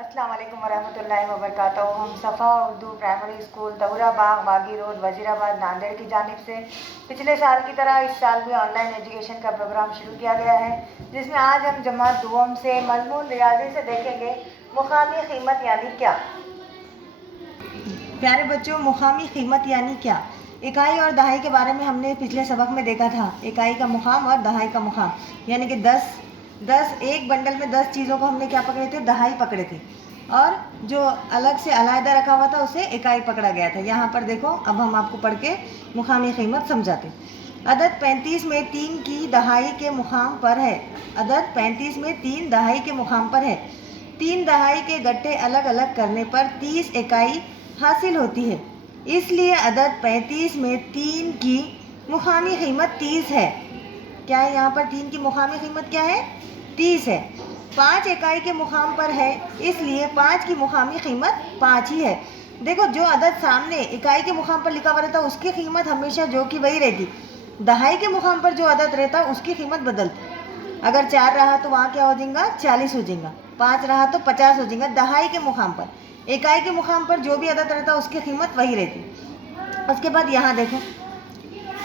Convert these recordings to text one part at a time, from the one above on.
अस्सलाम वालेकुम वरहमतुल्लाहि वबरकातुहू। हम सफ़ा उर्दू प्राइमरी स्कूल दहुरा बाग बागी रोड वजीराबाद नांदेड़ की जानिब से पिछले साल की तरह इस साल भी ऑनलाइन एजुकेशन का प्रोग्राम शुरू किया गया है, जिसमें आज हम जमात दुआम से मजमून रियाजी से देखेंगे मुकामी कीमत यानी क्या। प्यारे बच्चों, मुकामी कीमत यानी क्या। इकाई और दहाई के बारे में हमने पिछले सबक में देखा था। इकाई का मुकाम और दहाई का मुकाम यानी कि 10 एक बंडल में 10 चीज़ों को हमने क्या पकड़े थे, दहाई पकड़े थे, और जो अलग से अलहदा रखा हुआ था उसे इकाई पकड़ा गया था। यहाँ पर देखो, अब हम आपको पढ़ के मुकामी कीमत समझाते। अदद 35 में 3 की दहाई के मुकाम पर है। अदद 35 में 3 दहाई के मुकाम पर है। 3 दहाई के गट्टे अलग अलग करने पर 30 इकाई हासिल होती है। इसलिए अदद 35 में 3 की मुकामी कीमत 30 है। क्या है यहाँ पर? 3 की मुकामी कीमत क्या है? 30 है। 5 इकाई के मुकाम पर है, इसलिए 5 की मुकामी कीमत 5 ही है। देखो, जो अदद सामने इकाई के मुकाम पर लिखा हुआ रहता उसकी कीमत हमेशा जो कि वही रहती। दहाई के मुकाम पर जो अदद रहता उसकी कीमत बदलती। अगर 4 रहा तो वहाँ क्या हो जाएगा? 40 हो जाएगा। 5 रहा तो 50 हो जाएगा। दहाई के मुकाम पर, इकाई के मुकाम पर जो भी अदद रहता उसकी कीमत वही रहती। उसके बाद यहाँ देखो,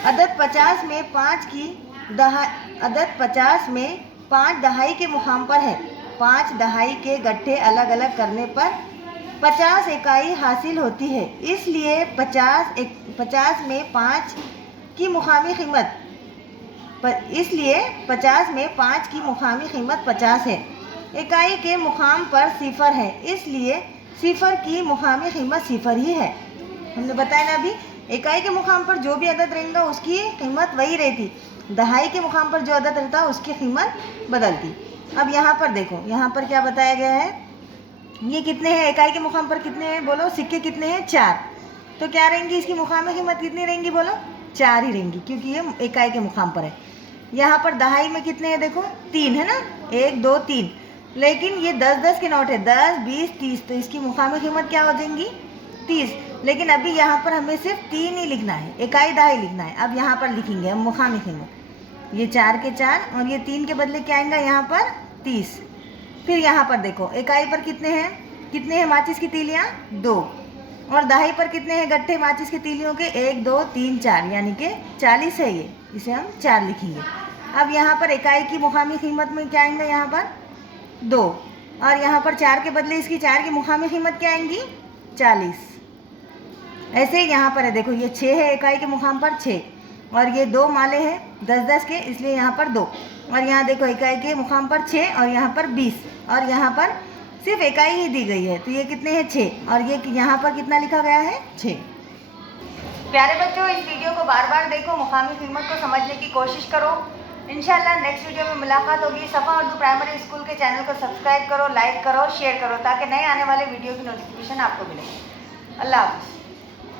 अदद 50 में 5 की अदद 50 में 5 दहाई के मुकाम पर है। 5 दहाई के गट्ठे अलग अलग करने पर 50 इकाई हासिल होती है। इसलिए 50 में 5 की मुकामी कीमत 50 है। इकाई के मुकाम पर सिफर है, इसलिए सिफर की मुकामी कीमत सिफर ही है। हमने बताया ना अभी, इकाई के मुकाम पर जो भी अदद रहेगा उसकी कीमत वही रहती। दहाई के मुकाम पर जो अदद रहता है उसकी कीमत बदलती। अब यहाँ पर देखो, यहाँ पर क्या बताया गया है, ये कितने हैं? इकाई के मुकाम पर कितने हैं? बोलो, सिक्के कितने हैं? 4। तो क्या रहेंगी इसकी मुकामी कीमत? कितनी रहेंगी? बोलो, 4 ही रहेंगी, क्योंकि ये इकाई के मुकाम पर है। यहाँ पर दहाई में कितने हैं? देखो, 3 है ना, 1 2 3। लेकिन ये 10 के नोट है, 10 20 30, तो इसकी मुकामी कीमत क्या हो जाएंगी? 30। लेकिन अभी यहाँ पर हमें सिर्फ 3 ही लिखना है, इकाई दहाई लिखना है। अब यहाँ पर लिखेंगे हम मुकामी कीमत, ये 4 के 4 और ये 3 के बदले क्या आएगा यहाँ पर? 30। फिर यहाँ पर देखो, इकाई पर कितने हैं माचिस की तीलियाँ? 2। और दहाई पर कितने हैं गट्ठे माचिस की तीलियों के? 1 2 3 4, यानी कि 40 है ये, इसे हम 4 लिखेंगे। अब यहाँ पर इकाई की मुकामी कीमत में क्या आएंगे? यहाँ पर 2, और यहाँ पर 4 के बदले इसकी 4 की मुकामी कीमत क्या आएंगी? 40। ऐसे यहाँ पर है, देखो, ये 6 है इकाई के मुकाम पर 6, और ये 2 माले हैं 10 के, इसलिए यहाँ पर 2। और यहाँ देखो, इकाई के मुकाम पर 6 और यहाँ पर 20, और यहाँ पर सिर्फ इकाई ही दी गई है, तो ये कितने हैं? 6, और ये यहाँ पर कितना लिखा गया है? 6। प्यारे बच्चों, इस वीडियो को बार बार देखो, मुकामी कीमत को समझने की कोशिश करो। इंशाल्लाह नेक्स्ट वीडियो में मुलाकात होगी। सफ़ा उर्दू प्राइमरी स्कूल के चैनल को सब्सक्राइब करो, लाइक करो, शेयर करो, ताकि नए आने वाले वीडियो की नोटिफिकेशन आपको मिले। अल्लाह हाफ़िज़।